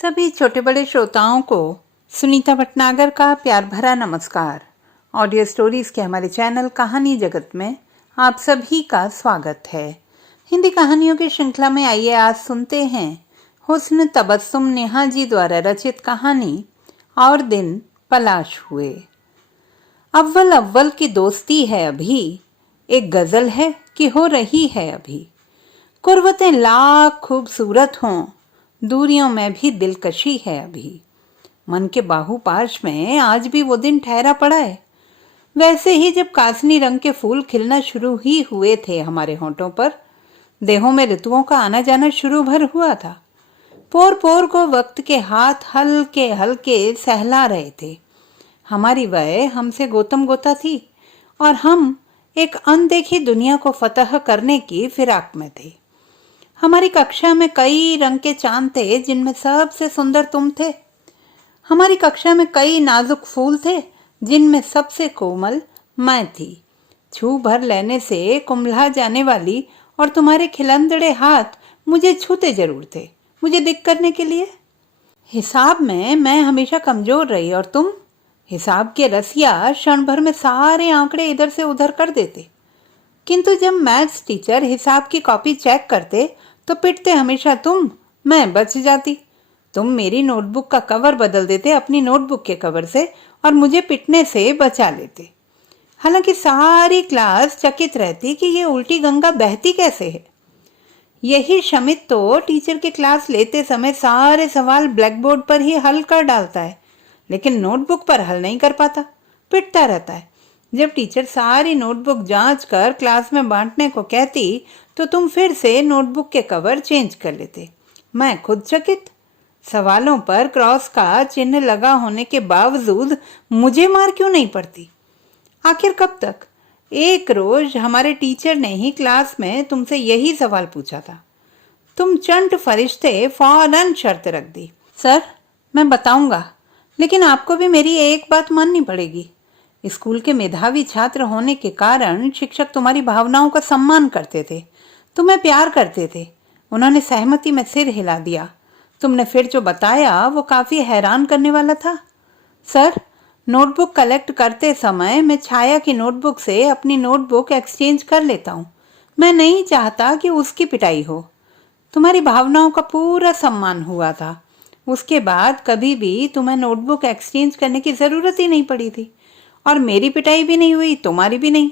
सभी छोटे बड़े श्रोताओं को सुनीता भटनागर का प्यार भरा नमस्कार। ऑडियो स्टोरीज के हमारे चैनल कहानी जगत में आप सभी का स्वागत है। हिंदी कहानियों की श्रृंखला में आइए आज सुनते हैं हुस्न तबस्सुम नेहा जी द्वारा रचित कहानी और दिन पलाश हुए। अव्वल अव्वल की दोस्ती है अभी, एक गजल है कि हो रही है अभी। कुर्बतें लाख खूबसूरत हों, दूरियों में भी दिलकशी है अभी। मन के बाहुपाश में आज भी वो दिन ठहरा पड़ा है। वैसे ही जब कासनी रंग के फूल खिलना शुरू ही हुए थे हमारे होंठों पर, देहों में ऋतुओं का आना जाना शुरू भर हुआ था। पोर पोर को वक्त के हाथ हल्के हल्के सहला रहे थे। हमारी वह हमसे गोतम गोता थी और हम एक अनदेखी दुनिया को फतह करने की फिराक में थे। हमारी कक्षा में कई रंग के चांद थे जिनमें सबसे सुंदर तुम थे। हमारी कक्षा में कई नाजुक फूल थे जिनमें सबसे कोमल मैं थी। छू भर लेने से कुम्भला जाने वाली और तुम्हारे खिलंदड़े हाथ मुझे छूते जरूर थे, मुझे दिक करने के लिए। हिसाब में मैं हमेशा कमजोर रही और तुम हिसाब के रसिया क्षण भर में सारे आंकड़े इधर से उधर कर देते। किंतु जब मैथ्स टीचर हिसाब की कॉपी चेक करते तो पिटते हमेशा तुम, मैं बच जाती। तुम मेरी नोटबुक का कवर बदल देते अपनी नोटबुक के कवर से और मुझे पिटने से बचा लेते। हालांकि सारी क्लास चकित रहती कि ये उल्टी गंगा बहती कैसे है। यही शमित तो टीचर की क्लास लेते समय सारे सवाल ब्लैक बोर्ड पर ही हल कर डालता है, लेकिन नोटबुक पर हल नहीं कर पाता, पिटता रहता है। जब टीचर सारी नोटबुक जांच कर क्लास में बांटने को कहती तो तुम फिर से नोटबुक के कवर चेंज कर लेते। मैं खुद चकित, सवालों पर क्रॉस का चिन्ह लगा होने के बावजूद मुझे मार क्यों नहीं पड़ती। आखिर कब तक। एक रोज हमारे टीचर ने ही क्लास में तुमसे यही सवाल पूछा था। तुम चंट फरिश्ते फौरन शर्त रख दी, सर मैं बताऊंगा, लेकिन आपको भी मेरी एक बात माननी पड़ेगी। स्कूल के मेधावी छात्र होने के कारण शिक्षक तुम्हारी भावनाओं का सम्मान करते थे, तुम्हें प्यार करते थे। उन्होंने सहमति में सिर हिला दिया। तुमने फिर जो बताया वो काफी हैरान करने वाला था। सर, नोटबुक कलेक्ट करते समय मैं छाया की नोटबुक से अपनी नोटबुक एक्सचेंज कर लेता हूँ। मैं नहीं चाहता कि उसकी पिटाई हो। तुम्हारी भावनाओं का पूरा सम्मान हुआ था। उसके बाद कभी भी तुम्हें नोटबुक एक्सचेंज करने की जरूरत ही नहीं पड़ी थी और मेरी पिटाई भी नहीं हुई, तुम्हारी भी नहीं।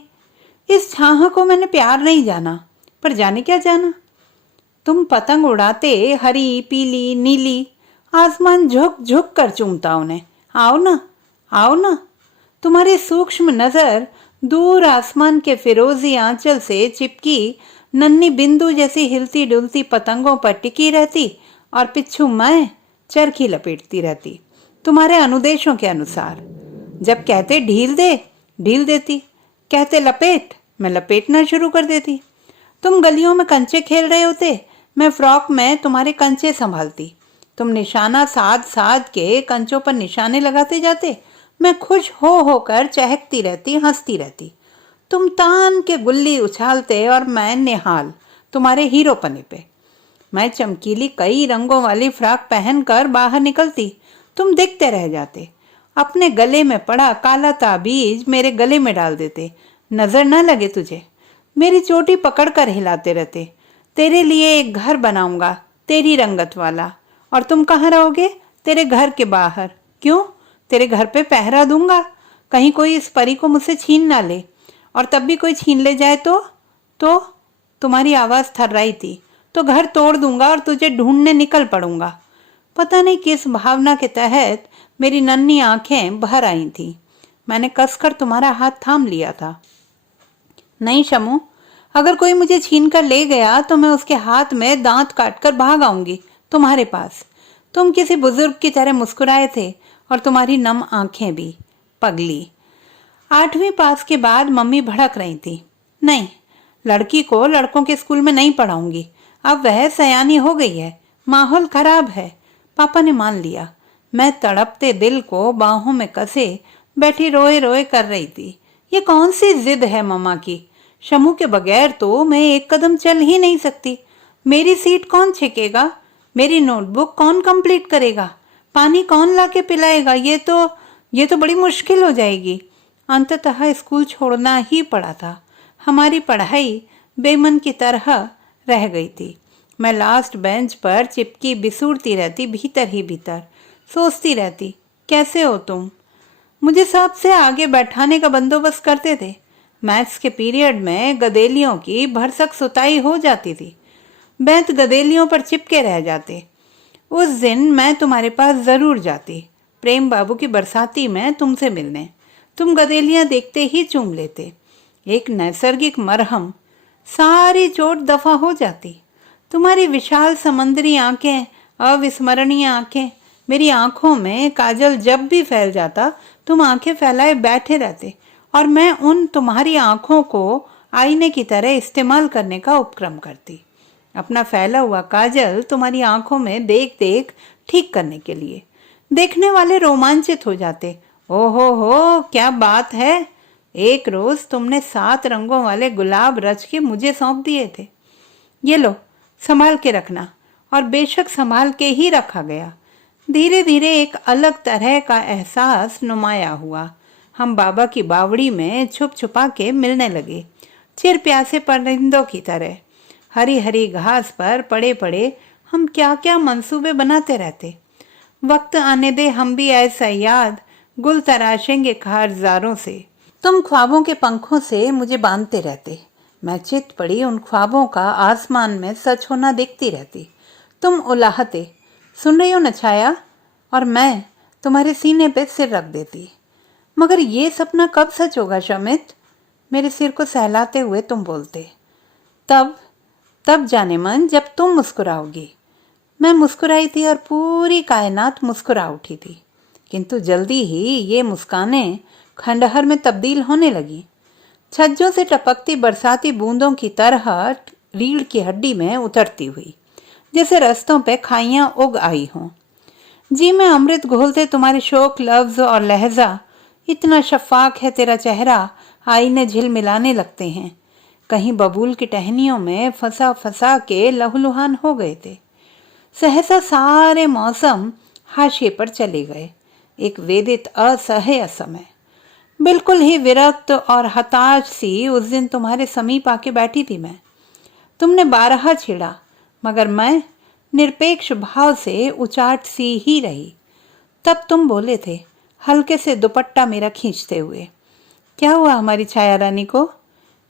इस छाह को मैंने प्यार नहीं जाना, पर जाने क्या जाना। तुम पतंग उड़ाते हरी पीली नीली, आसमान झुक झुक कर चूमता उन्हें। आओ ना, आओ ना। तुम्हारी सूक्ष्म नजर दूर आसमान के फिरोजी आंचल से चिपकी नन्ही बिंदु जैसी हिलती डुलती पतंगों पर टिकी रहती और पिच्छू मैं चरखी लपेटती रहती तुम्हारे अनुदेशों के अनुसार। जब कहते ढील दे, ढील देती। कहते लपेट, मैं लपेटना शुरू कर देती। तुम गलियों में कंचे खेल रहे होते, मैं फ्रॉक में तुम्हारे कंचे संभालती। तुम निशाना साध साध के कंचों पर निशाने लगाते जाते, मैं खुश हो होकर चहकती रहती, हंसती रहती। तुम तान के गुल्ली उछालते और मैं निहाल तुम्हारे हीरोपने पे। मैं चमकीली कई रंगों वाली फ्रॉक पहनकर बाहर निकलती, तुम देखते रह जाते। अपने गले में पड़ा काला ताबीज मेरे गले में डाल देते, नजर न लगे तुझे। मेरी चोटी पकड़कर हिलाते रहते। तेरे लिए एक घर बनाऊंगा तेरी रंगत वाला, और तुम कहाँ रहोगे? तेरे घर के बाहर। क्यों? तेरे घर पे पहरा दूंगा, कहीं कोई इस परी को मुझसे छीन ना ले। और तब भी कोई छीन ले जाए तो तुम्हारी आवाज थर्राई थी। तो घर तोड़ दूंगा और तुझे ढूंढने निकल पड़ूंगा। पता नहीं किस भावना के तहत मेरी नन्ही आंखें भर आई थी। मैंने कसकर तुम्हारा हाथ थाम लिया था। नहीं शमू, अगर कोई मुझे छीन कर ले गया तो मैं उसके हाथ में दांत काटकर भाग आऊंगी तुम्हारे पास। तुम किसी बुजुर्ग की तरह मुस्कुराए थे और तुम्हारी नम आंखें भी। पगली। 8वीं पास के बाद मम्मी भड़क रही थी। नहीं, लड़की को लड़कों के स्कूल में नहीं पढ़ाऊंगी, अब वह सयानी हो गई है, माहौल खराब है। पापा ने मान लिया। मैं तड़पते दिल को बाहों में कसे बैठी रोए रोए कर रही थी। ये कौन सी जिद है मम्मा की? शमू के बगैर तो मैं एक कदम चल ही नहीं सकती। मेरी सीट कौन छेकेगा? मेरी नोटबुक कौन कंप्लीट करेगा? पानी कौन लाके पिलाएगा? ये तो बड़ी मुश्किल हो जाएगी। अंततः स्कूल छोड़ना ही पड़ा था। हमारी पढ़ाई बेमन की तरह रह गई थी। मैं लास्ट बेंच पर चिपकी बिसूरती रहती, भीतर ही भीतर सोचती रहती, कैसे हो तुम? मुझे सबसे आगे बैठाने का बंदोबस्त करते थे। मैथ्स के पीरियड में गदेलियों की भरसक सुताई हो जाती थी। बैंत गदेलियों पर चिपके रह जाते। उस दिन मैं तुम्हारे पास जरूर जाती, प्रेम बाबू की बरसाती में तुमसे मिलने। तुम गदेलियां देखते ही चूम लेते। एक नैसर्गिक मरहम, सारी चोट दफा हो जाती। तुम्हारी विशाल समंदरी आंखें, अविस्मरणीय आंखें, मेरी आंखों में काजल जब भी फैल जाता तुम आंखें फैलाए बैठे रहते और मैं उन तुम्हारी आंखों को आईने की तरह इस्तेमाल करने का उपक्रम करती। अपना फैला हुआ काजल तुम्हारी आंखों में देख देख ठीक करने के लिए। देखने वाले रोमांचित हो जाते। ओहो हो, क्या बात है! एक रोज तुमने 7 रंगों वाले गुलाब रच के मुझे सौंप दिए थे। ये लो, संभाल के रखना। और बेशक संभाल के ही रखा गया। धीरे धीरे एक अलग तरह का एहसास नुमाया हुआ। हम बाबा की बावड़ी में छुप छुपा के मिलने लगे, चिर प्यासे परिंदों की तरह। हरी हरी घास पर पड़े पड़े हम क्या क्या मंसूबे बनाते रहते। वक्त आने दे हम भी ऐसा याद गुल तराशेंगे खारजारों से। तुम ख्वाबों के पंखों से मुझे बांधते रहते। मैं चित पड़ी उन ख्वाबों का आसमान में सच होना देखती रहती। तुम उलाहते, सुन रही हो न छाया? और मैं तुम्हारे सीने पे सिर रख देती। मगर ये सपना कब सच होगा शमित? मेरे सिर को सहलाते हुए तुम बोलते। तब जाने मन, जब तुम मुस्कुराओगी। मैं मुस्कुराई थी और पूरी कायनात मुस्कुरा उठी थी। किंतु जल्दी ही ये मुस्कानें खंडहर में तब्दील होने लगी। छज्जों से टपकती बरसाती बूंदों की तरह रीढ़ की हड्डी में उतरती हुई, जैसे रस्तों पे खाइयां उग आई हों। जी में अमृत घोलते तुम्हारे शोक लफ्ज और लहजा। इतना शफाक है तेरा चेहरा, आईने झिलमिलाने लगते हैं। कहीं बबूल की टहनियों में फंसा फंसा के लहूलुहान हो गए थे। सहसा सारे मौसम हाशिए पर चले गए। एक वेदित असह्य समय। बिल्कुल ही विरक्त और हताश सी उस दिन तुम्हारे समीप आके बैठी थी मैं। तुमने 12 छेड़ा, मगर मैं निरपेक्ष भाव से उचाट सी ही रही। तब तुम बोले थे, हल्के से दुपट्टा मेरा खींचते हुए, क्या हुआ हमारी छाया रानी को?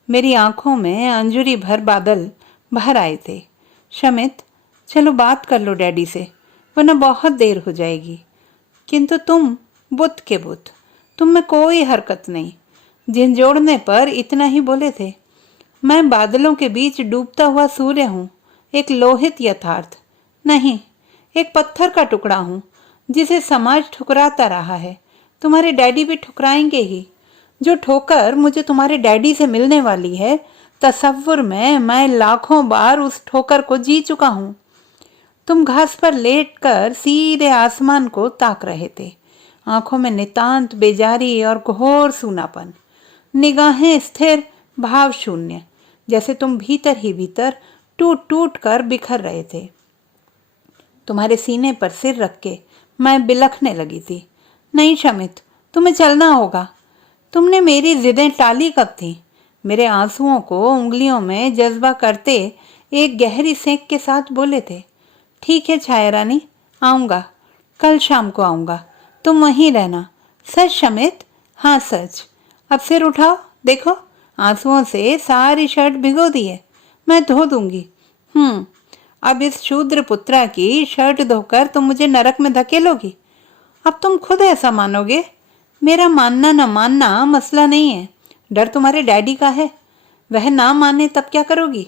मेरी आंखों में अंजुरी भर बादल भर आए थे। शमित, चलो बात कर लो डैडी से, वरना बहुत देर हो जाएगी। किंतु तुम बुत के बुत, तुम में कोई हरकत नहीं। झिंझोड़ने पर इतना ही बोले थे, मैं बादलों के बीच डूबता हुआ सूर्य हूँ, एक लोहित यथार्थ नहीं, एक पत्थर का टुकड़ा हूँ जिसे समाज ठुकराता रहा है। तुम्हारे डैडी भी ठुकराएंगे ही। जो ठोकर मुझे तुम्हारे डैडी से मिलने वाली है, तसव्वुर में मैं लाखों बार उस ठोकर को जी चुका हूँ। तुम घास पर लेटकर सीधे आसमान को ताक रहे थे, आंखों में नितांत बेजारी और घोर सूनापन, निगाहें स्थिर, भाव शून्य, जैसे तुम भीतर ही भीतर टूट टूट कर बिखर रहे थे। तुम्हारे सीने पर सिर रख के मैं बिलखने लगी थी। नहीं शमित, तुम्हें चलना होगा। तुमने मेरी जिदें टाली कब थी? मेरे आंसुओं को उंगलियों में जज्बा करते एक गहरी सेंक के साथ बोले थे, ठीक है छाया रानी, आऊँगा, कल शाम को आऊँगा, तुम वहीं रहना। सच शमित? हाँ सच। अब सिर उठाओ, देखो आंसुओं से सारी शर्ट भिगो दी है, मैं धो दूंगी। अब इस शूद्र पुत्रा की शर्ट धोकर तुम मुझे नरक में धकेलोगी? अब तुम खुद ऐसा मानोगे? मेरा मानना न मानना मसला नहीं है, डर तुम्हारे डैडी का है। वह ना माने तब क्या करोगी?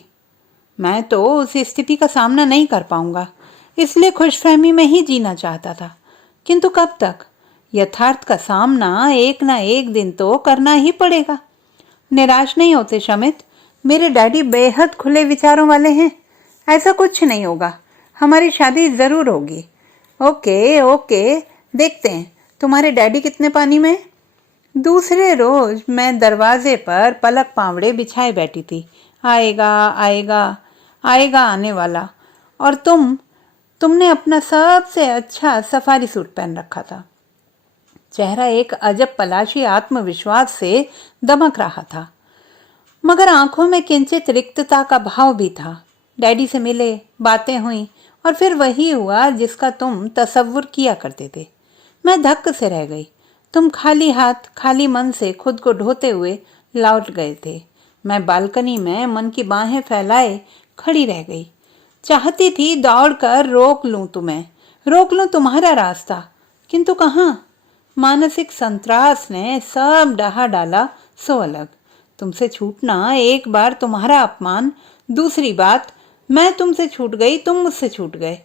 मैं तो उस स्थिति का सामना नहीं कर पाऊंगा, इसलिए खुशफहमी में ही जीना चाहता था। किंतु कब तक? यथार्थ का सामना एक ना एक दिन तो करना ही पड़ेगा। निराश नहीं होते शमित, मेरे डैडी बेहद खुले विचारों वाले हैं। ऐसा कुछ नहीं होगा, हमारी शादी जरूर होगी। ओके ओके, देखते हैं तुम्हारे डैडी कितने पानी में। दूसरे रोज मैं दरवाजे पर पलक पावड़े बिछाए बैठी थी। आएगा आएगा आएगा आने वाला। और तुमने अपना सबसे अच्छा सफारी सूट पहन रखा था। चेहरा एक अजब पलाशी आत्मविश्वास से दमक रहा था, मगर आंखों में किंचित रिक्तता का भाव भी था। डैडी से मिले, बातें हुई और फिर वही हुआ जिसका तुम तसव्वुर किया करते थे। मैं धक्क से रह गई। तुम खाली हाथ खाली मन से खुद को ढोते हुए लौट गए थे। मैं बालकनी में मन की बाहें फैलाए खड़ी रह गई। चाहती थी दौड़कर रोक लूं तुम्हें, रोक लूं तुम्हारा रास्ता, किंतु कहाँ। मानसिक संत्रास ने सब डहा डाला सो अलग। तुमसे छूटना एक बार तुम्हारा अपमान, दूसरी बात मैं तुमसे छूट गई, तुम मुझसे छूट गए।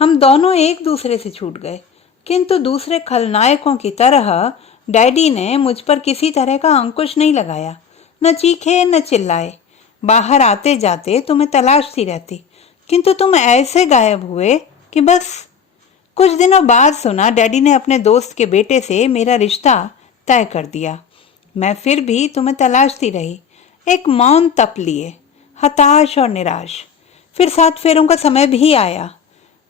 हम दोनों एक दूसरे से छूट गए, किंतु दूसरे खलनायकों की तरह डैडी ने मुझ पर किसी तरह का अंकुश नहीं लगाया। न चीखे न चिल्लाए। बाहर आते जाते तुम्हें तलाशती रहती, किंतु तुम ऐसे गायब हुए कि बस। कुछ दिनों बाद सुना डैडी ने अपने दोस्त के बेटे से मेरा रिश्ता तय कर दिया। मैं फिर भी तुम्हें तलाशती रही, एक मौन तप लिए, हताश और निराश। फिर 7 फेरों का समय भी आया,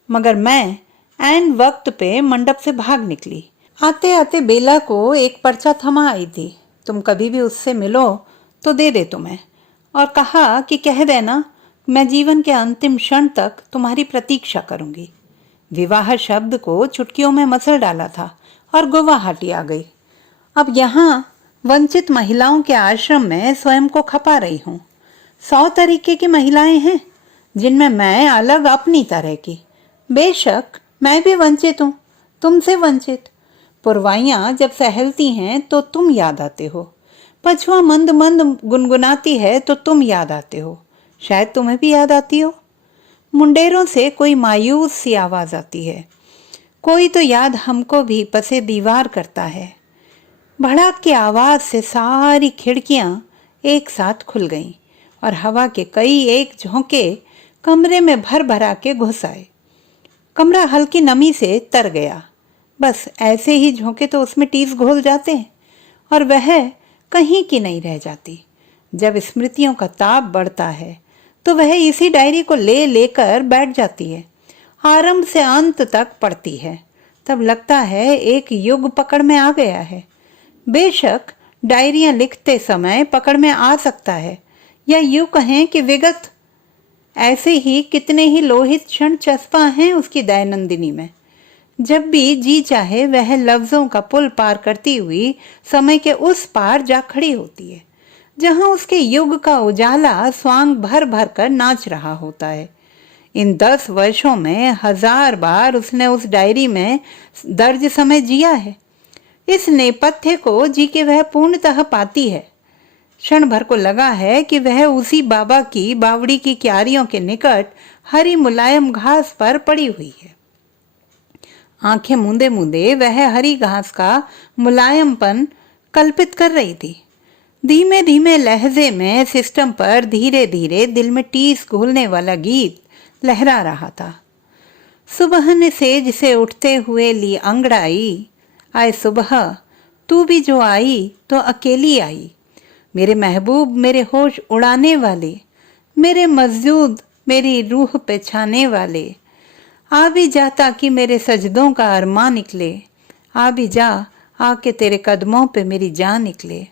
मगर मैं ऐन वक्त पे मंडप से भाग निकली। आते आते बेला को एक पर्चा थमा आई थी। तुम कभी भी उससे मिलो तो दे दे तुम्हें, और कहा कि कह देना मैं जीवन के अंतिम क्षण तक तुम्हारी प्रतीक्षा करूंगी। विवाह शब्द को चुटकियों में मसल डाला था और गुवाहाटी आ गई। अब यहाँ वंचित महिलाओं के आश्रम में स्वयं को खपा रही हूँ। 100 तरीके की महिलाएं हैं, जिनमें मैं अलग अपनी तरह की। बेशक मैं भी वंचित हूँ, तुमसे वंचित। पुरवाइयाँ जब सहलती हैं तो तुम याद आते हो, पछुआ मंद मंद गुनगुनाती है तो तुम याद आते हो। शायद तुम्हें भी याद आती हो। मुंडेरों से कोई मायूस सी आवाज आती है। कोई तो याद हमको भी पसे दीवार करता है। भड़ाक की आवाज से सारी खिड़कियां एक साथ खुल गईं और हवा के कई एक झोंके कमरे में भर भरा के घुस आए। कमरा हल्की नमी से तर गया। बस ऐसे ही झोंके तो उसमें टीस घोल जाते हैं और वह कहीं की नहीं रह जाती। जब स्मृतियों का ताप बढ़ता है तो वह इसी डायरी को ले लेकर बैठ जाती है। आरंभ से अंत तक पढ़ती है। तब लगता है एक युग पकड़ में आ गया है। बेशक डायरियां लिखते समय पकड़ में आ सकता है, या यूं कहें कि विगत। ऐसे ही कितने ही लोहित क्षण चस्पा हैं उसकी दैनंदिनी में। जब भी जी चाहे वह लफ्जों का पुल पार करती हुई समय के उस पार जा खड़ी होती है, जहां उसके युग का उजाला स्वांग भर भर कर नाच रहा होता है। इन 10 वर्षों में 1000 बार उसने उस डायरी में दर्ज समय जिया है। इस नेपथ्य को जी के वह पूर्णतः पाती है। क्षण भर को लगा है कि वह उसी बाबा की बावड़ी की क्यारियों के निकट हरी मुलायम घास पर पड़ी हुई है। आंखें मूंदे मूंदे वह हरी घास का मुलायमपन कल्पित कर रही थी। धीमे धीमे लहजे में सिस्टम पर धीरे धीरे दिल में टीस घोलने वाला गीत लहरा रहा था। सुबह ने सेज से उठते हुए ली अंगड़ाई, आए सुबह तू भी जो आई तो अकेली आई। मेरे महबूब मेरे होश उड़ाने वाले, मेरे मस्जूद मेरी रूह पे छाने वाले, आ भी जा ताकि मेरे सजदों का अरमा निकले, आ भी जा आके तेरे कदमों पे मेरी जान निकले।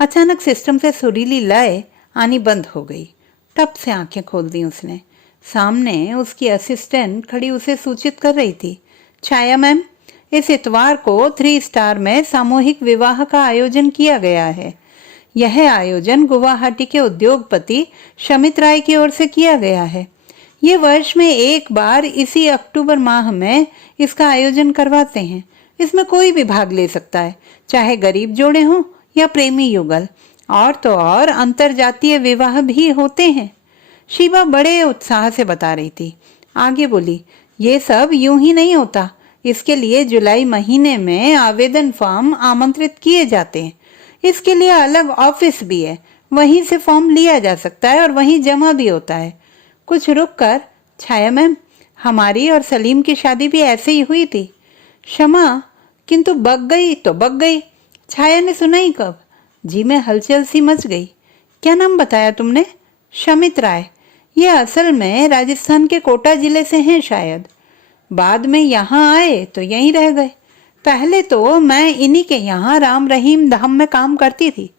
अचानक सिस्टम से सुरीली लय आनी बंद हो गई। टप से आंखें खोल दी उसने। सामने उसकी असिस्टेंट खड़ी उसे सूचित कर रही थी, छाया मैम, इस इतवार को 3 स्टार में सामूहिक विवाह का आयोजन किया गया है। यह आयोजन गुवाहाटी के उद्योगपति शमित राय की ओर से किया गया है। ये वर्ष में एक बार इसी अक्टूबर माह में इसका आयोजन करवाते हैं। इसमें कोई भी भाग ले सकता है, चाहे गरीब जोड़े हों या प्रेमी युगल। और तो और अंतरजातीय विवाह भी होते हैं। शिवा बड़े उत्साह से बता रही थी। आगे बोली, ये सब यूं ही नहीं होता। इसके लिए जुलाई महीने में आवेदन फॉर्म आमंत्रित किए जाते हैं। इसके लिए अलग ऑफिस भी है, वहीं से फॉर्म लिया जा सकता है और वहीं जमा भी होता है। कुछ रुक कर, छाया मैम, हमारी और सलीम की शादी भी ऐसे ही हुई थी। क्षमा, किंतु बग गई तो बग गई। छाया ने सुनाई कब? जी में हलचल सी मच गई। क्या नाम बताया तुमने? शमित राय। ये असल में राजस्थान के कोटा जिले से हैं शायद। बाद में यहाँ आए तो यहीं रह गए। पहले तो मैं इन्हीं के यहाँ राम रहीम धाम में काम करती थी।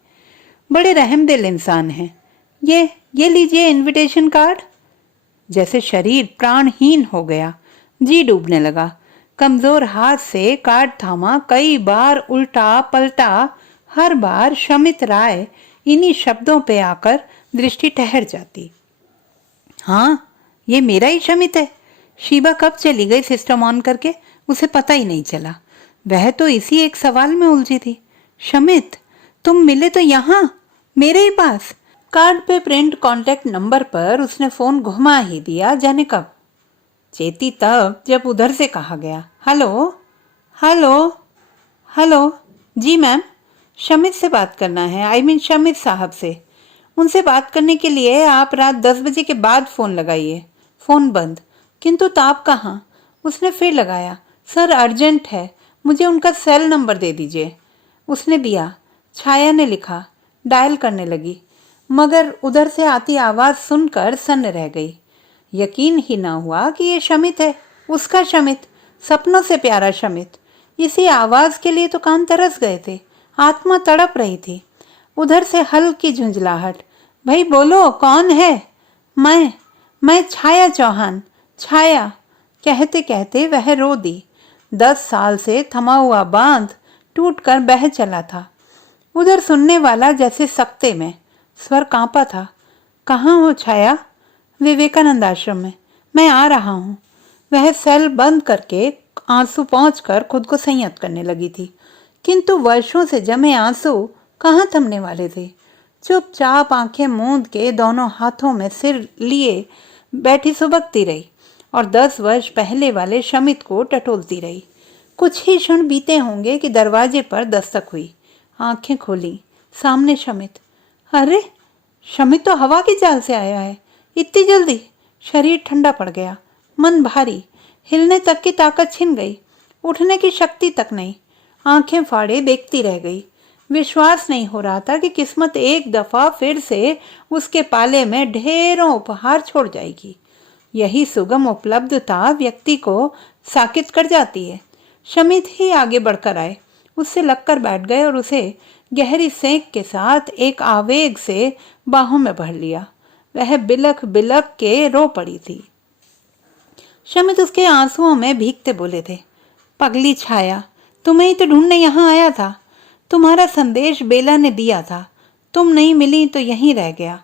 बड़े रहमदिल इंसान हैं। ये लीजिए इनविटेशन कार्ड। जैसे शरीर प्राणहीन हो गया, जी डूबने लगा। कमजोर हाथ से कार्ड थामा, कई बार उल्टा पलटा। हर बार शमित राय इन्हीं शब्दों पे आकर दृष्टि ठहर जाती। हाँ, ये मेरा ही शमित है। शीबा कब चली गई सिस्टम ऑन करके, उसे पता ही नहीं चला। वह तो इसी एक सवाल में उलझी थी। शमित, तुम मिले तो यहाँ मेरे ही पास। कार्ड पे प्रिंट कांटेक्ट नंबर पर उसने फोन घुमा ही दिया, जाने कब। चेती तब जब उधर से कहा गया, हेलो हेलो हेलो। जी मैम, शमित से बात करना है। आई मीन शमित साहब से। उनसे बात करने के लिए आप रात 10 बजे के बाद फ़ोन लगाइए। फ़ोन बंद। किंतु ताप कहाँ। उसने फिर लगाया। सर अर्जेंट है, मुझे उनका सेल नंबर दे दीजिए। उसने दिया। छाया ने लिखा। डायल करने लगी, मगर उधर से आती आवाज़ सुनकर सन्न रह गई। यकीन ही ना हुआ कि ये शमित है, उसका शमित, सपनों से प्यारा शमित। इसी आवाज़ के लिए तो कान तरस गए थे, आत्मा तड़प रही थी। उधर से हल्की झुंझलाहट। भाई बोलो, कौन है? मैं छाया चौहान। छाया। कहते कहते वह रो दी। 10 साल से थमा हुआ बांध टूटकर बह चला था। उधर सुनने वाला जैसे सकते में, स्वर कांपा था। कहाँ हो छाया? विवेकानंद आश्रम में। मैं आ रहा हूँ। वह सेल बंद करके आंसू पहुँचकर खुद को संयत करने लगी थी, किंतु वर्षों से जमे आंसू कहाँ थमने वाले थे। चुपचाप आंखें मूंद के दोनों हाथों में सिर लिए बैठी सुबकती रही और 10 वर्ष पहले वाले शमित को टटोलती रही। कुछ ही क्षण बीते होंगे कि दरवाजे पर दस्तक हुई। आंखें खोली, सामने शमित। अरे, शमित तो हवा की चाल से आया है। इतनी जल्दी? शरीर ठंडा पड़ गया, मन भारी, हिलने तक की ताकत छिन गई, उठने की शक्ति तक नहीं। आंखें फाड़े देखती रह गई। विश्वास नहीं हो रहा था कि किस्मत एक दफा फिर से उसके पाले में ढेरों उपहार छोड़ जाएगी। यही सुगम उपलब्धता व्यक्ति को साकित कर जाती है। शमित ही आगे बढ़कर आए, उससे लगकर बैठ गए और उसे गहरी सेंक के साथ एक आवेग से बाहों में भर लिया। वह बिलख बिलख के रो पड़ी थी। शमित उसके आंसुओं में भीगते बोले थे, पगली छाया, तुम्हें ही तो ढूंढने यहाँ आया था। तुम्हारा संदेश बेला ने दिया था, तुम नहीं मिली तो यहीं रह गया।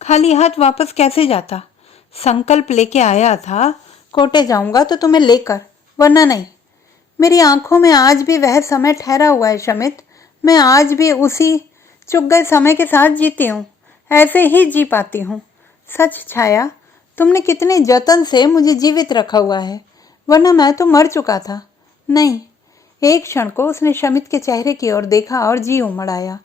खाली हाथ वापस कैसे जाता? संकल्प लेके आया था, कोटे जाऊंगा तो तुम्हें लेकर, वरना नहीं। मेरी आंखों में आज भी वह समय ठहरा हुआ है शमित। मैं आज भी उसी चुक गए समय के साथ जीती हूँ, ऐसे ही जी पाती हूँ। सच छाया, तुमने कितने जतन से मुझे जीवित रखा हुआ है, वरना मैं तो मर चुका था। नहीं। एक क्षण को उसने शमित के चेहरे की ओर देखा और जी उमड़ आया।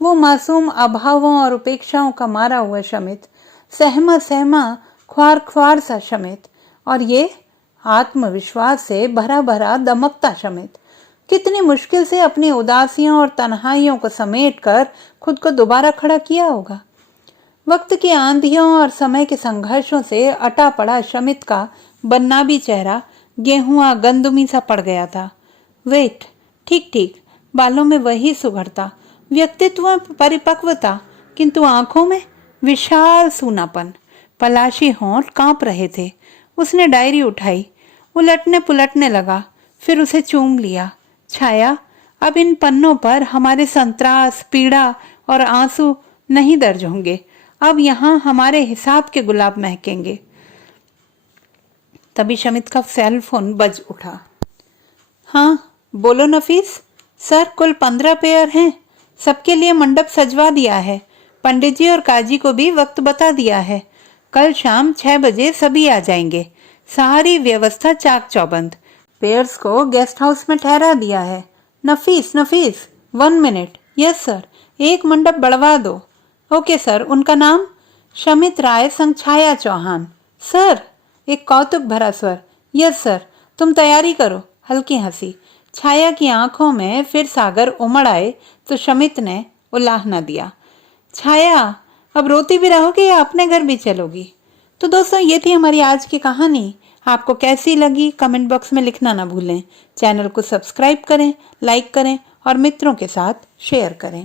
वो मासूम अभावों और उपेक्षाओं का मारा हुआ शमित, सहमा सहमा ख्वार ख्वार सा शमित, और ये आत्मविश्वास से भरा भरा दमकता शमित। कितनी मुश्किल से अपनी उदासियों और तन्हाइयों को समेटकर खुद को दोबारा खड़ा किया होगा। वक्त की आंधियों और समय के संघर्षों से अटा पड़ा शमित का बन्नाबी चेहरा गेहुआ गंदुमी सा पड़ गया था। वेट, ठीक ठीक, बालों में वही सुघड़ता, व्यक्तित्व में परिपक्वता, किंतु आंखों में विशाल सूनापन। पलाशी होंठ कांप रहे थे। उसने डायरी उठाई, उलटने पुलटने लगा, फिर उसे चूम लिया। छाया, अब इन पन्नों पर हमारे संत्रास, पीड़ा और आंसू नहीं दर्ज होंगे। अब यहाँ हमारे हिसाब के गुलाब महकेंगे। तभी शमित का सेल फोन बज उठा। हाँ बोलो नफीस। सर, कुल 15 पेयर हैं, सबके लिए मंडप सजवा दिया है। पंडित जी और काजी को भी वक्त बता दिया है। कल शाम 6 बजे सभी आ जाएंगे। सारी व्यवस्था चाक चौबंद। पेयर्स को गेस्ट हाउस में ठहरा दिया है। नफीस, 1 मिनट। यस सर, एक मंडप बढ़वा दो। Okay sir. उनका नाम? शमित राय संग छाया चौहान। सर, एक कौतुक भरा स्वर। यस सर, तुम तैयारी करो। हल्की हंसी। छाया की आंखों में फिर सागर उमड़ आए तो शमित ने उलाहना दिया। छाया, अब रोती भी रहोगी या अपने घर भी चलोगी? तो दोस्तों ये थी हमारी आज की कहानी। आपको कैसी लगी कमेंट बॉक्स में लिखना ना भूलें। चैनल को सब्सक्राइब करें, लाइक करें और मित्रों के साथ शेयर करें।